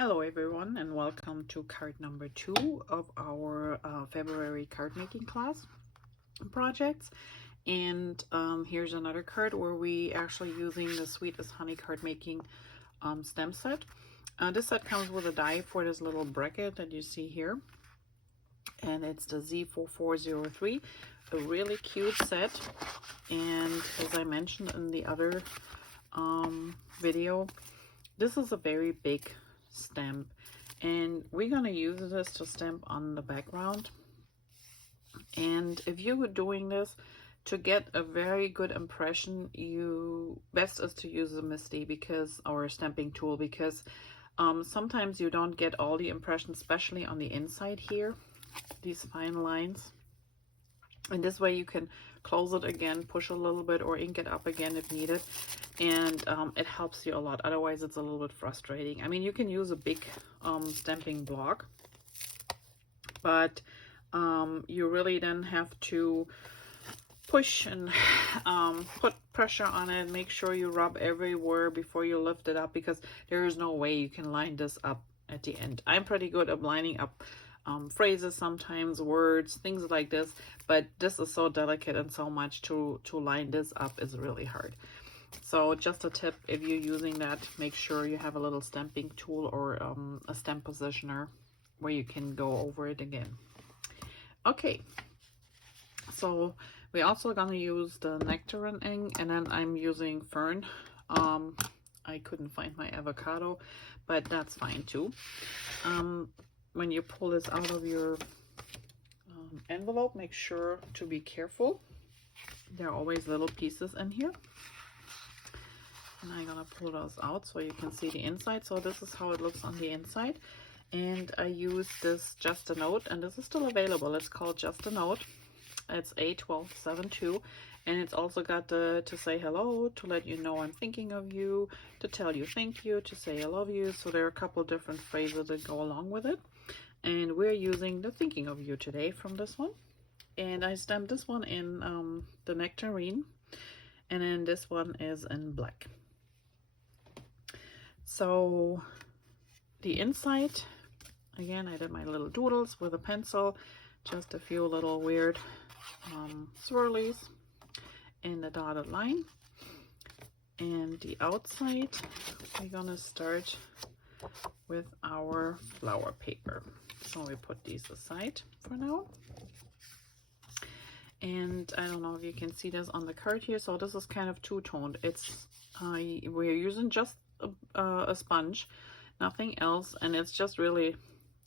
Hello everyone, and welcome to card number 2 of our February card making class projects. And here's another card where we actually using the Sweet as Honey card making stem set. This set comes with a die for this little bracket that you see here, and it's the Z6410, a really cute set. And as I mentioned in the other video, this is a very big stamp, and we're going to use this to stamp on the background. And if you were doing this to get a very good impression, best is to use a MISTI or a stamping tool, because sometimes you don't get all the impressions, especially on the inside here, these fine lines. And this way you can close it again, push a little bit, or ink it up again if needed, and it helps you a lot. Otherwise it's a little bit frustrating. I mean, you can use a big stamping block, but you really then have to push and put pressure on it. Make sure you rub everywhere before you lift it up, because there is no way you can line this up at the end. I'm pretty good at lining up phrases, sometimes words, things like this, but this is so delicate, and so much to line this up is really hard. So just a tip, if you're using that, make sure you have a little stamping tool or a stamp positioner where you can go over it again. Okay, so we're also gonna use the Nectarine Ink, and then I'm using Fern. I couldn't find my avocado, but that's fine too. When you pull this out of your envelope, make sure to be careful. There are always little pieces in here. And I'm gonna pull those out so you can see the inside. So this is how it looks on the inside. And I use this Just a Note, and this is still available. It's called Just a Note. It's A1272, and it's also got the to say hello, to let you know I'm thinking of you, to tell you thank you, to say I love you. So there are a couple different phrases that go along with it. And we're using the thinking of you today from this one. And I stamped this one in the Nectarine, and then this one is in black. So the inside, again, I did my little doodles with a pencil, just a few little weird swirlies in the dotted line. And the outside, we're gonna start with our flower paper. So we put these aside for now. And I don't know if you can see this on the card here. So this is kind of two-toned. It's we're using just a sponge, nothing else, and it's just really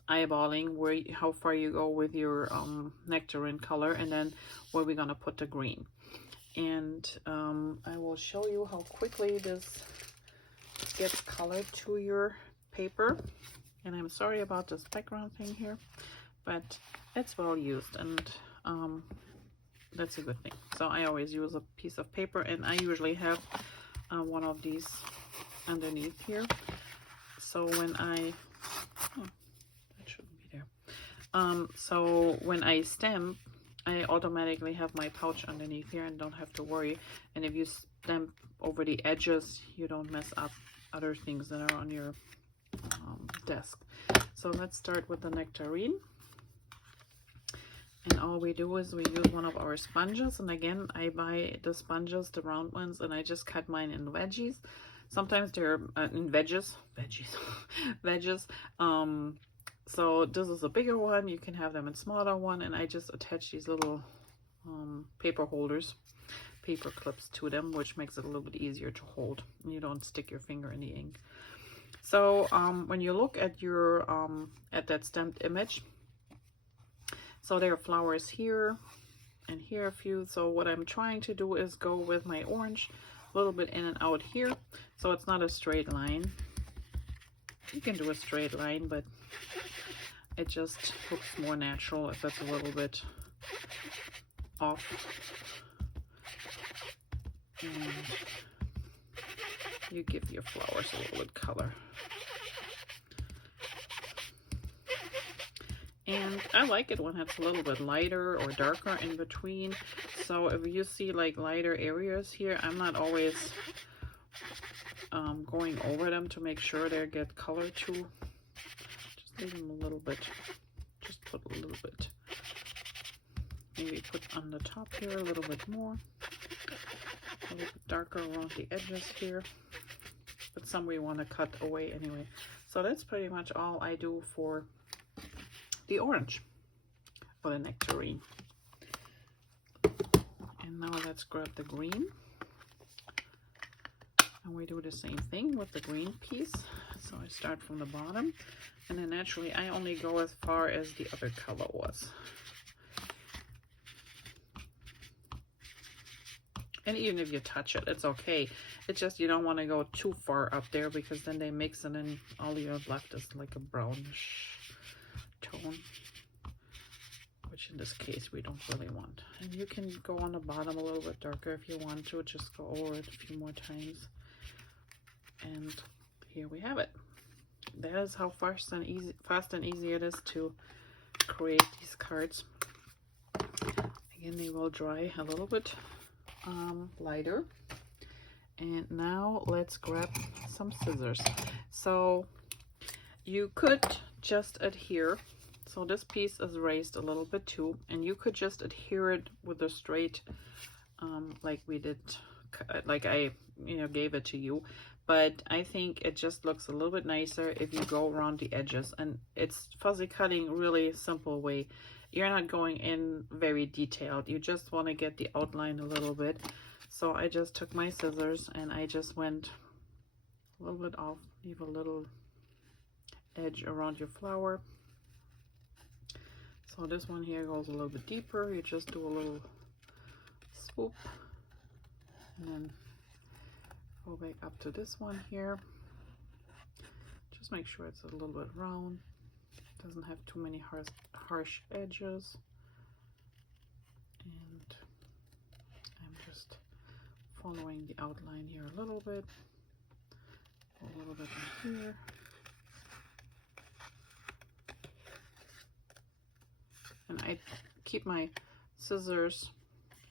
eyeballing how far you go with your nectarine color, and then where we're gonna put the green. And I will show you how quickly this gets colored to your paper. And I'm sorry about this background thing here, but it's well used, and that's a good thing. So I always use a piece of paper, and I usually have one of these underneath here. So when that shouldn't be there. So when I stamp, I automatically have my pouch underneath here and don't have to worry. And if you stamp over the edges, you don't mess up other things that are on your desk. So let's start with the Nectarine. And all we do is we use one of our sponges. And again, I buy the sponges, the round ones, and I just cut mine in wedges. Sometimes they're in veggies. So this is a bigger one. You can have them in smaller one, and I just attach these little paper holders, paper clips to them, which makes it a little bit easier to hold, and you don't stick your finger in the ink. So when you look at your at that stamped image, so there are flowers here and here a few. So what I'm trying to do is go with my orange a little bit in and out here, so it's not a straight line. You can do a straight line, but it just looks more natural if it's a little bit off. And you give your flowers a little bit color. And I like it when it's a little bit lighter or darker in between. So if you see like lighter areas here, I'm not always going over them to make sure they get color to leave them a little bit, just put a little bit, maybe put on the top here a little bit more, a little bit darker around the edges here, but some we want to cut away anyway. So that's pretty much all I do for the orange or the nectarine. And now let's grab the green. And we do the same thing with the green piece. So I start from the bottom, and then naturally I only go as far as the other color was. And even if you touch it, it's okay. It's just you don't want to go too far up there, because then they mix and then all you have left is like a brownish tone, which in this case we don't really want. And you can go on the bottom a little bit darker if you want to, just go over it a few more times. And here we have it. That is how fast and easy it is to create these cards. Again, they will dry a little bit lighter. And now let's grab some scissors. So you could just adhere. So this piece is raised a little bit too, and you could just adhere it with a straight, like we did, like I gave it to you. But I think it just looks a little bit nicer if you go around the edges. And it's fuzzy cutting really simple way. You're not going in very detailed. You just want to get the outline a little bit. So I just took my scissors and I just went a little bit off, leave a little edge around your flower. So this one here goes a little bit deeper. You just do a little swoop and then go back up to this one here. Just make sure it's a little bit round. Doesn't have too many harsh edges. And I'm just following the outline here a little bit in here. And I keep my scissors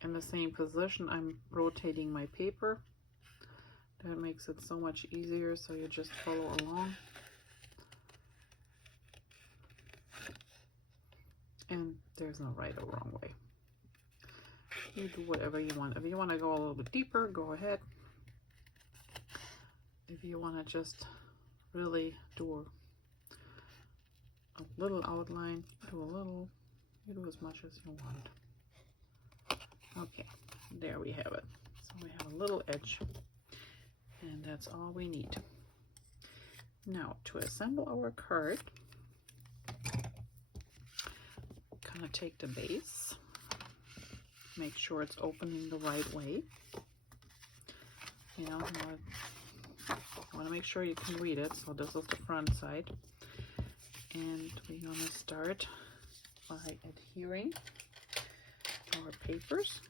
in the same position. I'm rotating my paper. That makes it so much easier, so you just follow along. And there's no right or wrong way. You do whatever you want. If you want to go a little bit deeper, go ahead. If you want to just really do a little outline, do a little, you do as much as you want. Okay, there we have it. So we have a little edge, and that's all we need. Now to assemble our card, kind of take the base, make sure it's opening the right way. You know, I want to make sure you can read it. So this is the front side, and we're going to start by adhering our papers.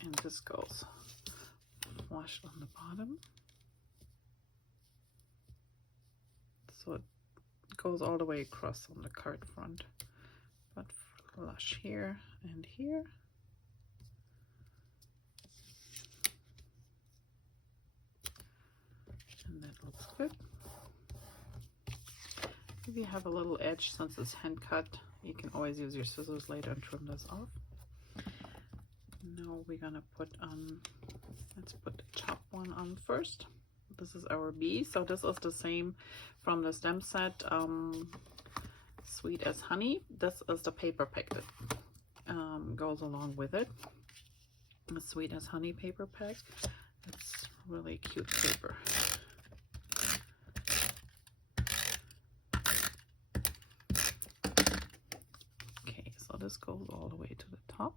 And this goes flush on the bottom. So it goes all the way across on the card front, but flush here and here. And that looks good. If you have a little edge, since it's hand cut, you can always use your scissors later and trim this off. Now we're gonna put on, let's put the top one on first. This is our bee. So this is the same from the stem set, Sweet as Honey. This is the paper pack that goes along with it. The Sweet as Honey paper pack. It's really cute paper. Okay, so this goes all the way to the top.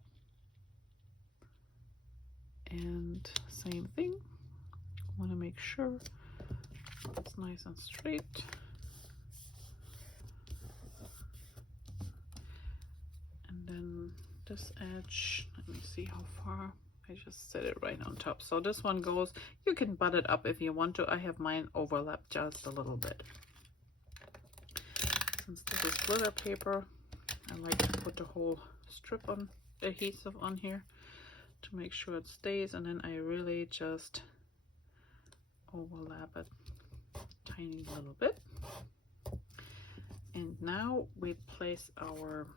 And same thing, want to make sure it's nice and straight. And then this edge, let me see how far, I just set it right on top. So this one goes, you can butt it up if you want to. I have mine overlapped just a little bit. Since this is glitter paper, I like to put the whole strip on adhesive on here to make sure it stays, and then I really just overlap it tiny little bit. And now we place our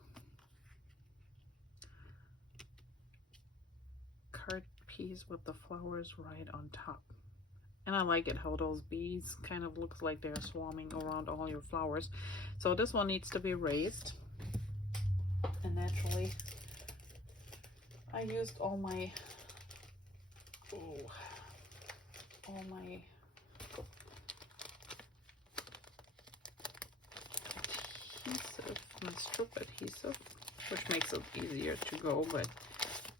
card piece with the flowers right on top. And I like it how those bees kind of looks like they're swarming around all your flowers. So this one needs to be raised. And naturally, I used all my adhesive, my strip adhesive, which makes it easier to go, but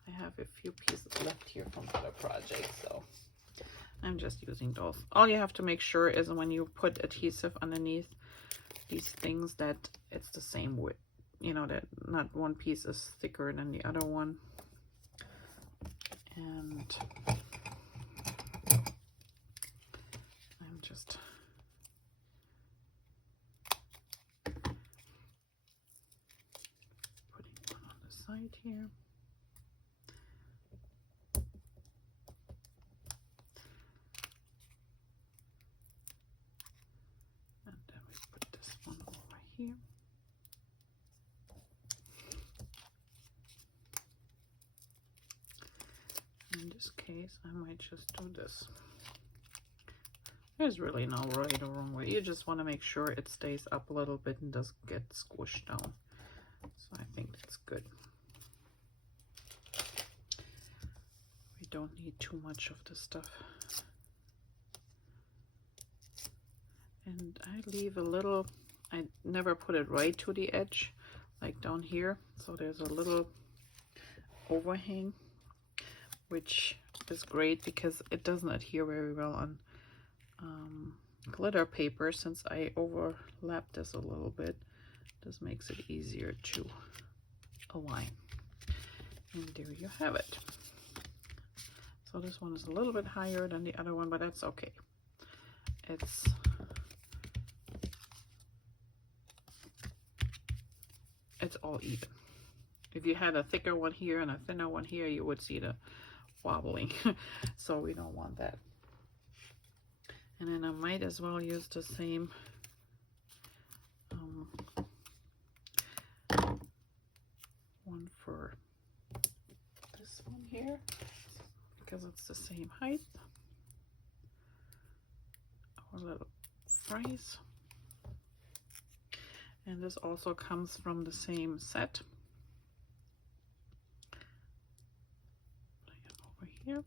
I have a few pieces left here from other projects, so I'm just using those. All you have to make sure is when you put adhesive underneath these things that it's the same width, you know, that not one piece is thicker than the other one. And I'm just putting one on the side here. And then we put this one over here. In this case, I might just do this. There's really no right or wrong way. You just want to make sure it stays up a little bit and doesn't get squished down. So I think that's good. We don't need too much of this stuff. And I leave a little, I never put it right to the edge, like down here. So there's a little overhang, which is great because it doesn't adhere very well on glitter paper. Since I overlapped this a little bit, this makes it easier to align. And there you have it. So this one is a little bit higher than the other one, but that's okay. It's all even. If you had a thicker one here and a thinner one here, you would see the wobbling. So we don't want that. And then I might as well use the same one for this one here, because it's the same height. Our little phrase. And this also comes from the same set. Over here.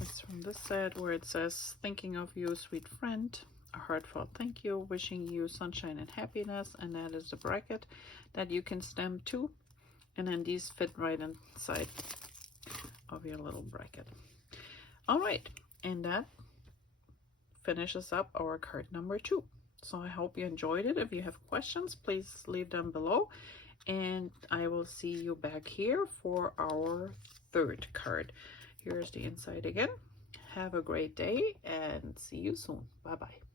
It's from this set where it says, "Thinking of you, sweet friend. A heartfelt thank you. Wishing you sunshine and happiness." And that is the bracket that you can stem to. And then these fit right inside of your little bracket. All right. And that finishes up our card number 2. So I hope you enjoyed it. If you have questions, please leave them below. And I will see you back here for our 3rd card. Here's the inside again. Have a great day and see you soon. Bye-bye.